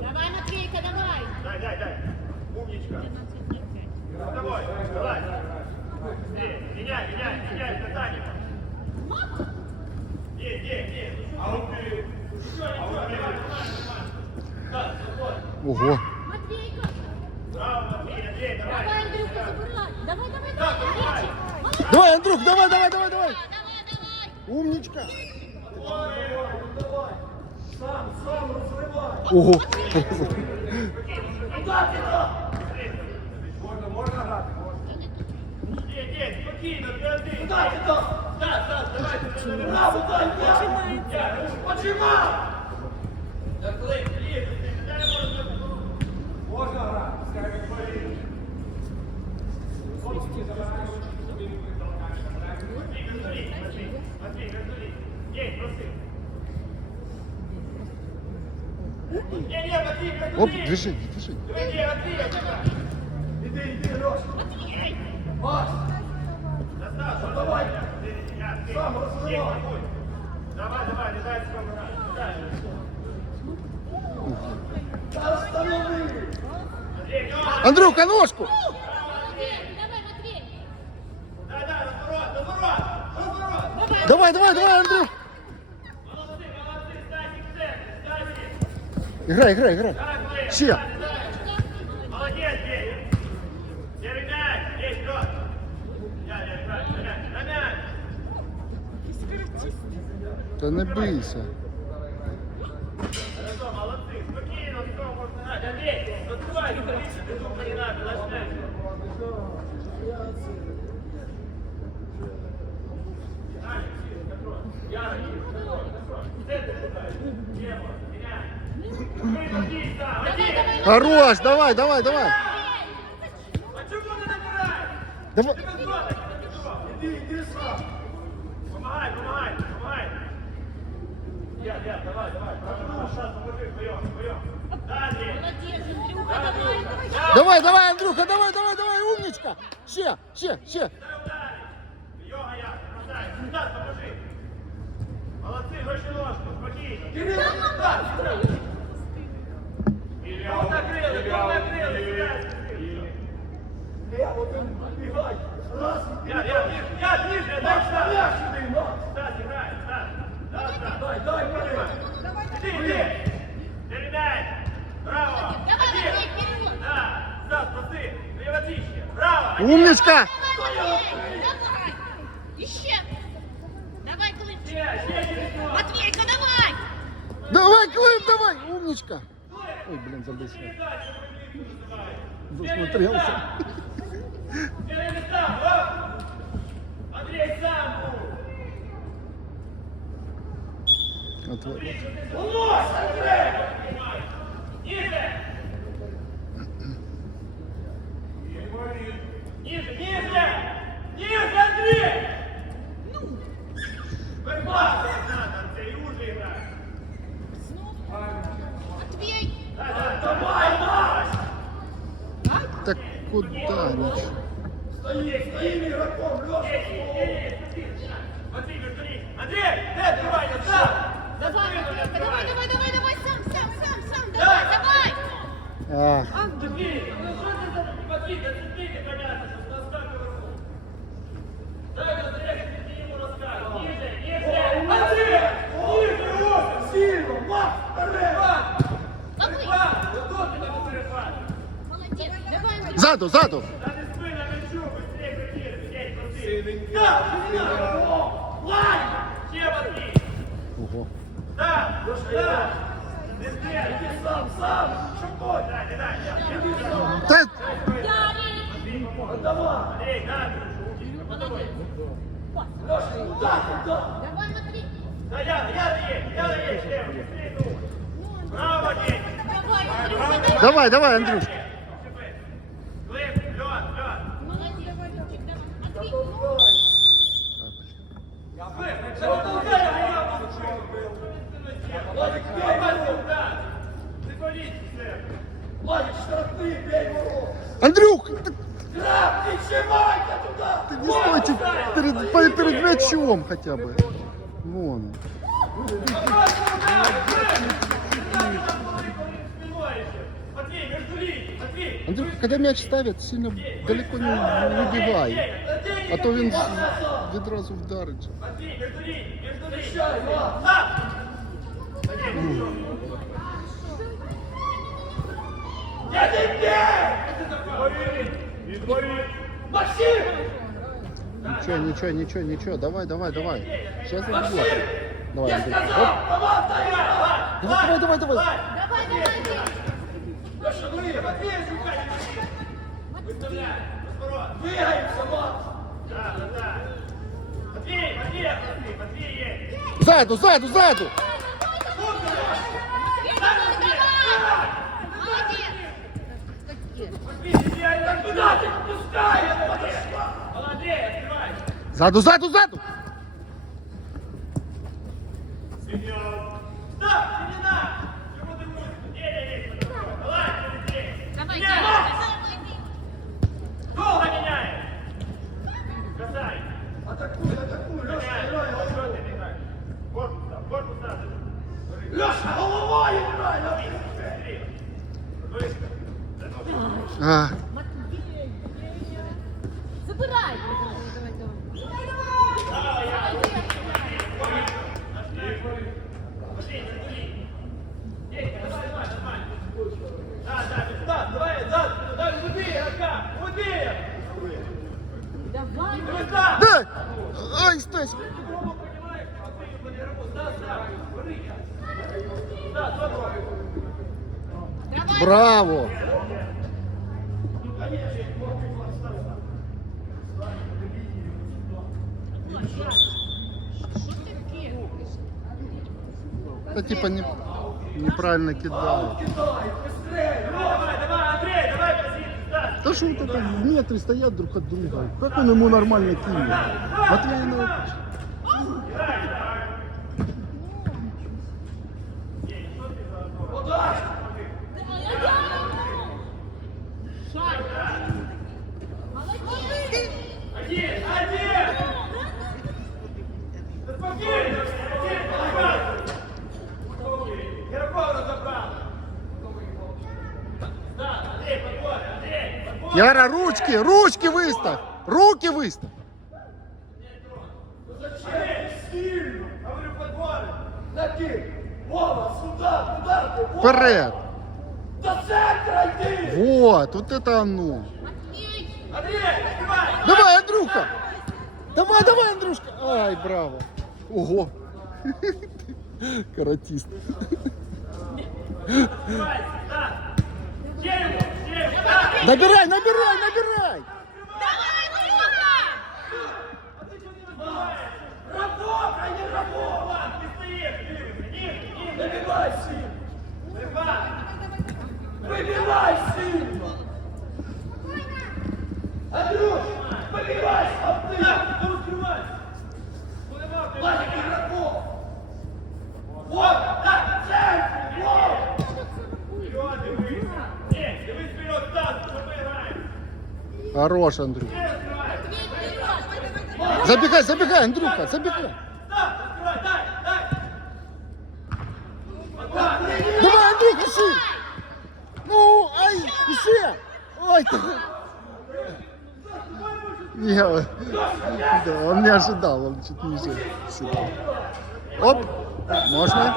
Давай, Матвейка, давай. Дай, дай, дай. Умничка. Давай, давай. Быстрее. Меняй, меняй, меняй катание. Нет, нет, нет. А вот ты... А вот ты... Ого. Матвейка. Браво, Матвей, Андрей, давай. Давай, Андрюха, забирай. Давай, Андрюх, давай, давай, давай, давай. Умничка. Ого. Нет, нет, спокійно, ти один. Так, так, так, Оп, движи, движи. Иди, Матвій, Іди, іди, Леш. Маш. Давай. Сам розвивай. Давай, давай, не дай себе грати. Останови. Андрей, давай. Андрюха, ножку. Матвей, давай, Матвей. Дай, дай, разворот, разворот, разворот. Давай, давай, давай, Играй, играй, играй. Ще. Молодец, День. Первый мяч, есть, вперед. Я, я, играй, на мяч, на мяч. Та не бийся. Хорошо, молодцы, спокойно, все можно грати. Андрей, открывай, говорите, ты думай, не надо, начинай. Яра, есть, закрой, закрой. Центр шукай. Лево, меняй. Вы, Матвей, да, Матвей. Хорош, давай, давай, давай. Давай. Иди, иди сам. Помогай, помогай, помогай. Я, я, давай, давай. Прошу, сейчас поможи, вдвоем, вдвоем. Да, Андрей. Молодец, Андрюха, давай, давай. Давай, давай, Андрюха, давай, давай, давай, умничка. Ще, ще, ще. Йога, я, продай. Стас, поможи. Молодцы, гроші ложку, спокійно. Кирилл, так, Умничка. Давай. Еще. Давай, нього. Матвейка, давай. Давай, Клим, давай. Умничка. Ой, блин, забылся. Засмотрелся. Андрей, сам. Отвод. Унос, Андрей. Ниже. Ниже, ниже. Андрей. Выбрасывать надо, Андрей, уже играй. Матвей. Да, да, давай, Маш. Так куда ничего? Стои, стои игроком, Леша. Верни. Андрей, ты открывай, сам. Давай, давай, давай, давай, давай, сам, сам, сам, сам, давай, давай. А, Матвей, ну что ты за... Матвей, да ты непонятно, что наскакивал. Дай Андрей, ты ему рассказывай. Ниже, ниже. Андрей, ниже, Ося, сильно, Макс, вперед. Поплыл. Макс, вот тут ты там перепад. Молодец. Давай, Андрюха. Ззаду, ззаду. Да ты спина мячу, быстрее крути, сидеть, Матвей. Да, сильно. Ладно, все, Матвей. Ого. Да, да. Сам, сам. Шукой. Дай, дай, дай, я, я. Та Дарья. Андрей, да, Молодец. Давай, Матвей. Да, я, я есть, я есть. Браво, давай, давай, Андрюш. Глеб, лед, лед. Молодец, Андрюхчик, давай. Матвей. Глеб, что ты толкаешь меня? Владик, бей, Владик, да. Заходите, Глеб. Владик, штрафные, бей ворот. Андрюх! ты- Краб, ты Поджимайте туда! Ты не стойте перед, по- перед мячом хотя бы. Вон. Андрюх, когда мяч ставят, сильно далеко не вибігай. А то він відразу вдарить. Я! Ничего, ничего, ничего, ничего. Давай, давай, давай. Сейчас Максим! забьет. Давай, Я сказал! Давай, давай, давай, давай. Давай, давай, шукай! Выставляй! Разворот! Двигаемся, Макс! Да, да, да! Матвей, Матвей, Матвей, Матвей есть! Ззаду, ззаду, ззаду. Молодец. Куда ты пускаешь? Молодец, открывай! Ззаду, ззаду, ззаду. Семен! Стоп, Семена! Чего ты мучишься? Не-не-не, давай, быстрее! Давай, Меняй! девочка. Долго меняем! Бросай! Атакуй, атакуй, Леша, Меняй! играй, Что ты не так? Корпус там, корпус надо! Леша, головой играй! А, Забирай. Да, да, Стас, давай, зад, давай, уйди, игрока! Уйди! Давай. Игрока! дай. Ай, Стась. Давай. Браво. Это типа не, неправильно Стас! Да что вот это в метре стоят друг от друга? Как он ему нормально кинет? Матвей ну, Яра, ручки, ручки выставь! Руки выставь! Сюда, Вперед! До центра иди. Вот, вот это оно. Давай, Андрюха! Давай, давай, Андрюшка! Ай, браво! Ого! Каратист. Открывай, Стас! Набирай, набирай, набирай! Давай, Андрюха. А ты что не разбиваешь? Работай, не работай. Влад, ты стоишь, Дмитрий, ниже, ниже! Набивай сильно. Два! Выбивай сильно. Андрюш, выбивай стопы. Да, ну открывай! Куда ты? Владик игроков. Вот, так, центр, вот. Вперед, дивись! Ні, дивись вперед, Стас, що ми граємо! Хорош, розкривай! Забегай, забегай, Андрюха, забегай. Давай, Андрюха, ищи! Ну, ай, еще! Ой, ты... Я, да, он не ожидал, он чуть ниже сидел. Оп, можно?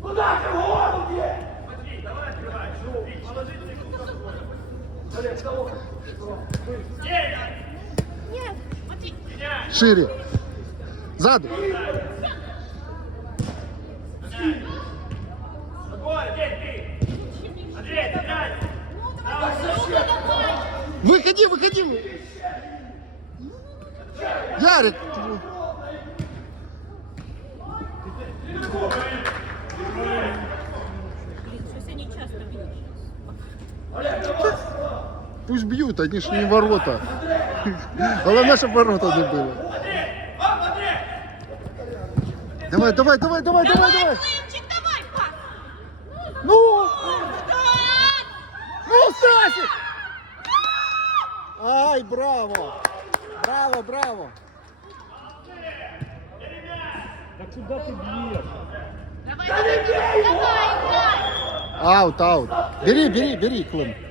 Куда ты в голову где? Матвій, давай открывай! Вить, положи цикл Є! Нет. Матвей. Меняй! Шире. Заду. Подбор, где ты? Андрей, меняй! Андрюха, давай. Выходи, выходи. Ярик пусть бьют, одні ж не ворота. Головне, щоб ворота не було. Давай, давай, давай, давай, давай, давай. Ну! Ну, ну Стасик! Ай, браво! Браво, браво! Да куда ты бьешь? Давай, давай, давай! Аут, аут. Бери, бери, бери, Клым.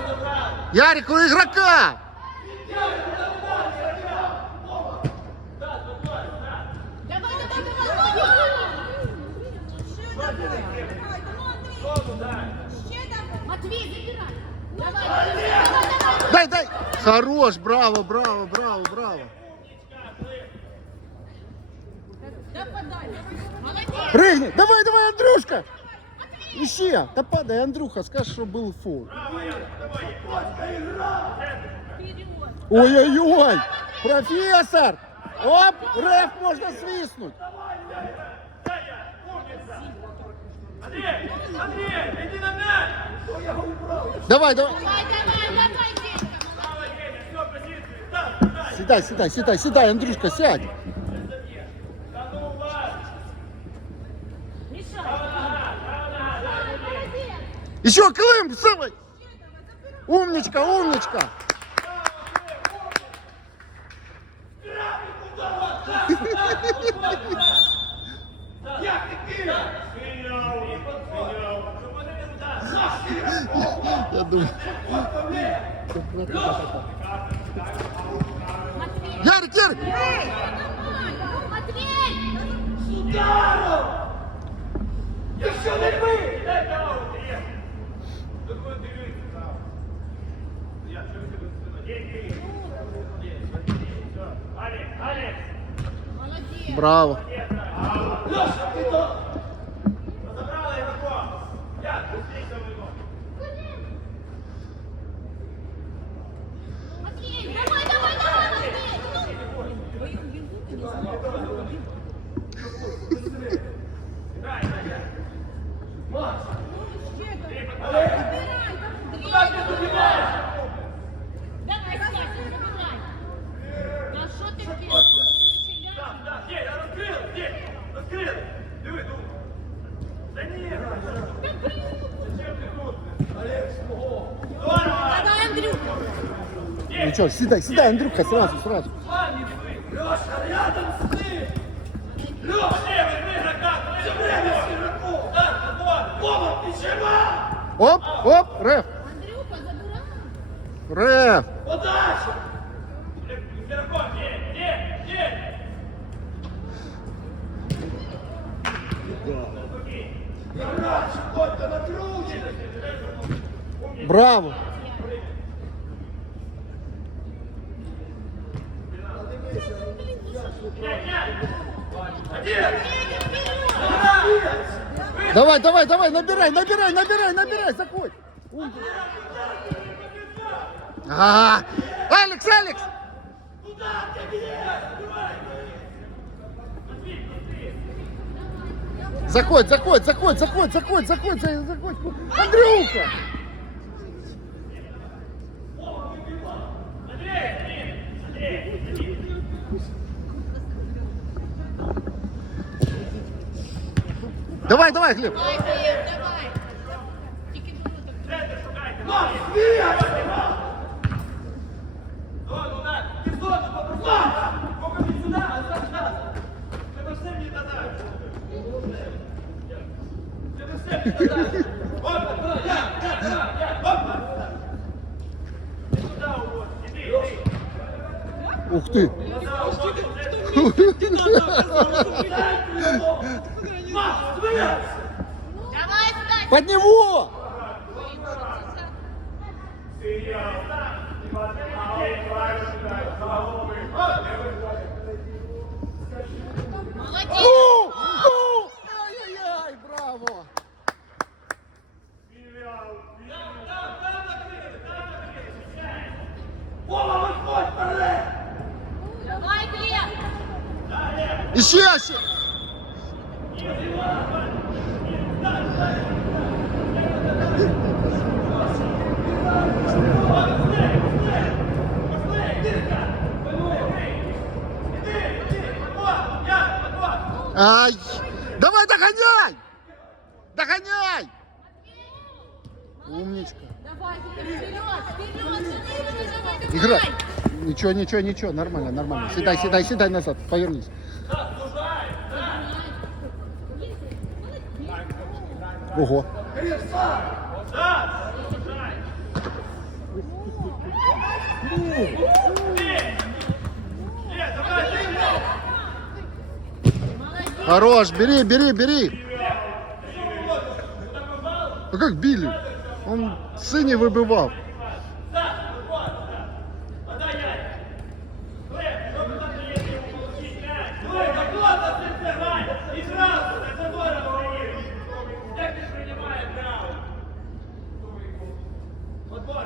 Разобрал. Ярик, у игрока! Да, подбор, да. Давай, давай, давай. Ногу дай. Матвей, забирай. Давай, давай, давай. Дай, дай! Хорош, браво, браво, браво, браво. Прыгни! Давай, давай, Андрюшка! Еще! Да падай, Андрюха, скажешь, что был фол. Ой-ой-ой! Профессор! Оп! Реф можно свистнуть! Андрей, Андрей, иди на мяч. Давай, давай! Седай, седай, седай, седай, Андрюшка, сядь! Еще Клым, самый! Умничка, умничка! Як ти кинув? Принял, принял. Чтобы вот это туда. Я думаю... Матвей. Ярик, Ярик! Давай. Матвей. З ударом! Ти що не бив? Дай право, Андрей. Тут будет дивиться. Я что тебе День, день. Все. Алекс, Алекс. Молодец. Браво! Леша, ти до... Разобрала игроков. Я, быстрее все выйду. Матвей, давай, давай, давай, Матвей. Макс, Куда ты забиваешь? Давай, Стася, забивай. Да что ты делаешь? Да, да, День, я раскрыл, День, раскрыл. Диви, думай. Да нет, зачем ты тут? Олег, свого. Здорово. Давай, Андрюха. Ничего, седай, седай, Андрюха, сразу, сразу. Леша, рядом з ним! Леша, игрока, це смотри. время! Да, подбор. Вова, піджимай! Оп, оп, Реф! Андрюха, забирай. Реф! Подача! Браво! Давай, давай, давай, набирай, набирай, набирай, набирай, заходь. А, Алекс, Алекс! Заходь, заходь, заходь, заходь, заходь, заходь, за- заходь. Андрюха! Давай, давай, Глеб. Давай, давай. Тільки. Макс, бігай! Зону, да. Ты в зону попробуй. Только не сюда, а сюда. Ты бы всем не додашь. Ты бы всем не додашь. Ух ты! Под него! Молодец. Ну! Ну! Ай-яй-яй, браво! Вова, виходь вперед! Давай, Глеб. Еще, еще! Ай! Давай догоняй! Догоняй! Умничка. Игра. Ничего, ничего, ничего, нормально, нормально. Седай, седай, седай назад, повернись. Ого. Хорош, бери, бери, бери. А как били? Он сыне выбивал.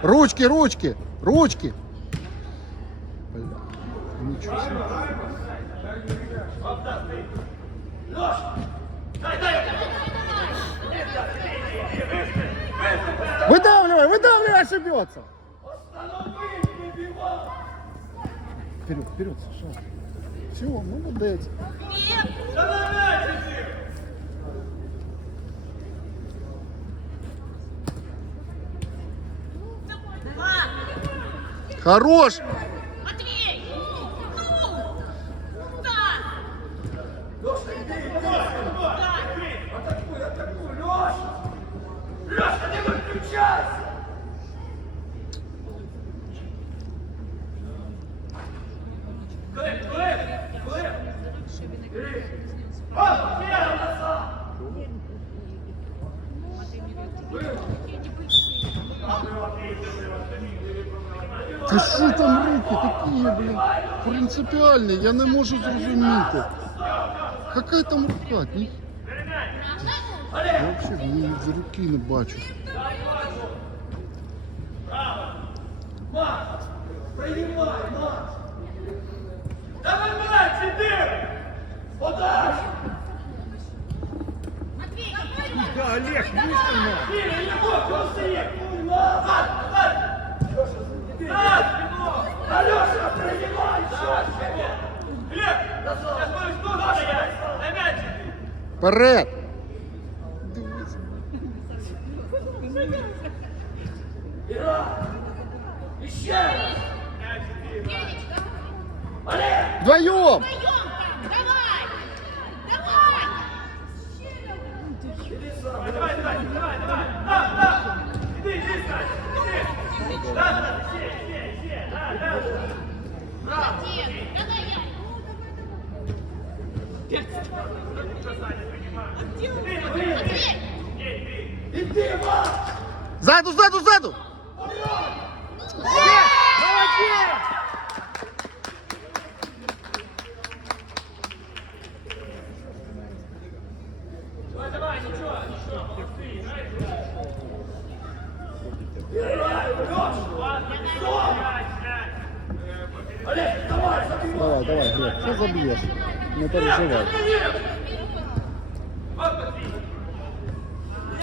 Ручки, ручки, ручки. Бля, ничего себе. Выдавливай, выдавливай, ошибется. Вперед, вперед, Саша. Все, молодец. Хорош. Матвей. Ну. Да. Леша, иди, иди! Атакуй, атакуй, Леша! Леша, не выключайся! Та що там руки такі, блін, принципіальні, я не можу зрозуміти. Яка там рука? Ні? Я взагалі ні з руки не бачу. Макс, принимай, Макс! Давай, Марат, сиди! Подальше! Матвей, давай, Да, Олег, выставь Сири, не мог, он стоит! Назад! Назад! Леша, иди! Назад, спину! Алеша, принимай! Вперед! Дивись. Ира! Еще раз! Мяч иди! Денечка. Олег! Вдвоем! Вдвоем там. Давай. Давай. Давай, давай, давай, давай! Да, да! Иди, иди, Сань! Иди! Да, да, все, все, все! Да, да! Браво! Молодец. Давай я. Матвей. Иди, Макс! Ззаду, ззаду, ззаду! Давай, давай, ничего, ничего, молодцы, играй! Играй, Леша! Ладно, ничего, мяч, мяч! Олег, давай, забивай! Давай, давай, Глеб, все забьешь. Не переживай. Вот, Матвей!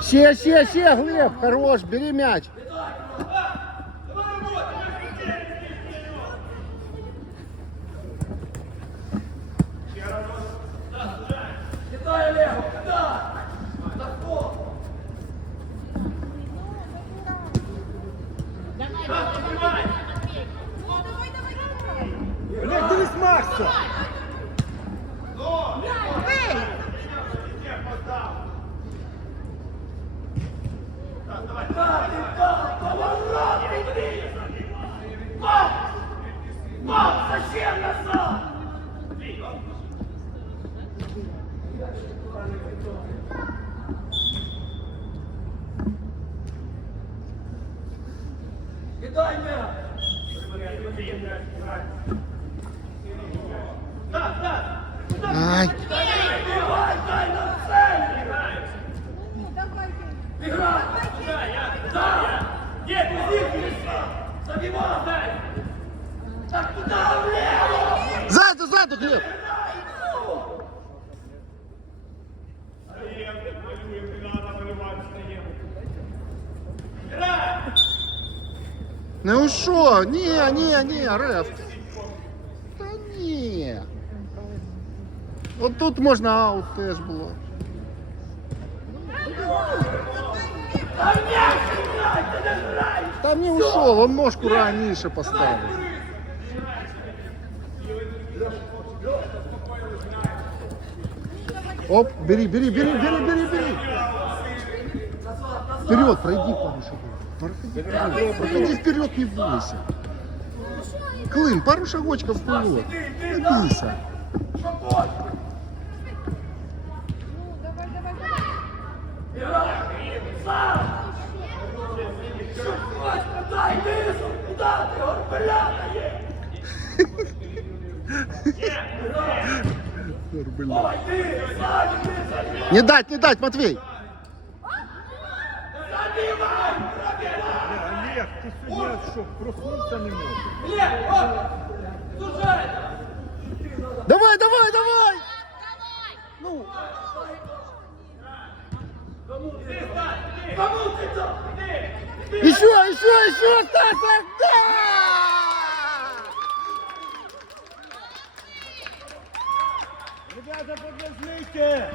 Все, все, все, Глеб, хорош, бери мяч. Ну що? Ні, ні, ні, реф. Та ні. От тут можна аут теж було. Да мяч играй, ты не грай! Там не ушов, он ножку раніше поставив. Оп, бери, бери, бери, бери, бери, бери. Вперед, пройди шагов. Проходи, проходи вперед, не бойся. Клым, пару шагочков вперед. Бойся. Свобод! Играй! Сам! Шукать, дай низу! Куда ты, горбелятая? Ты, забивай! Не дать, не дать, Матвей. Давай, давай, давай. Ну, еще, еще, еще, Стас, да! Ребята, подождите!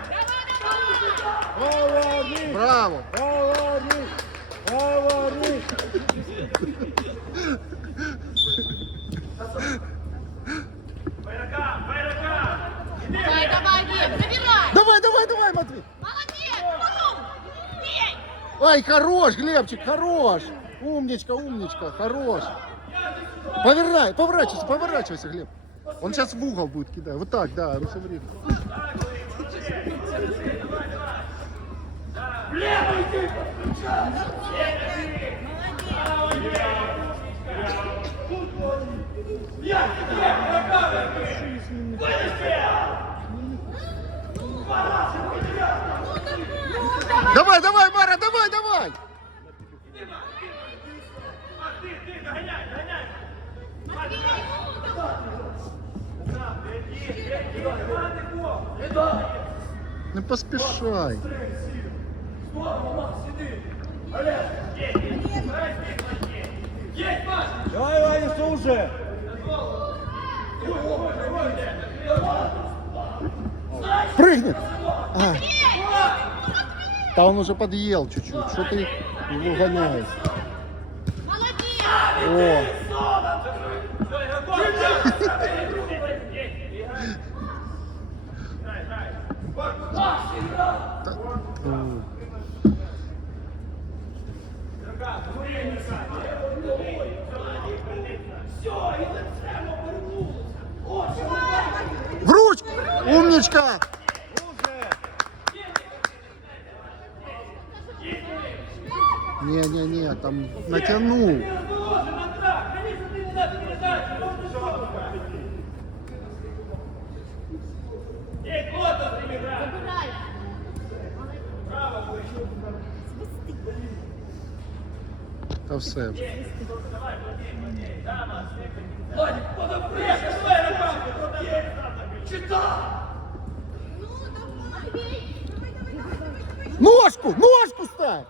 Говори! Браво. Говори! Говори! Давай, давай, Глеб, забирай. Давай, давай, давай, Матвей. Молодец, ну, бей. Ай, хорош, Глебчик, хорош. Умничка, умничка, хорош. Поверай, поворачивайся, поворачивайся, Глеб. Он сейчас в угол будет кидать. Вот так, да, Русаврин. Влево иди, Давай, давай, Мара, давай, давай. Не поспешай. Давай, Ваня, что уже? Прыгнет. А. Да он уже подъел чуть-чуть. Что ты его гоняешь? Молодец. О, Макс, играй! м. Все, і лицем обернулося! Очі в ручку. Умничка. Не-не-не, там натянул. Та все. Ну, Ножку, ножку ставь!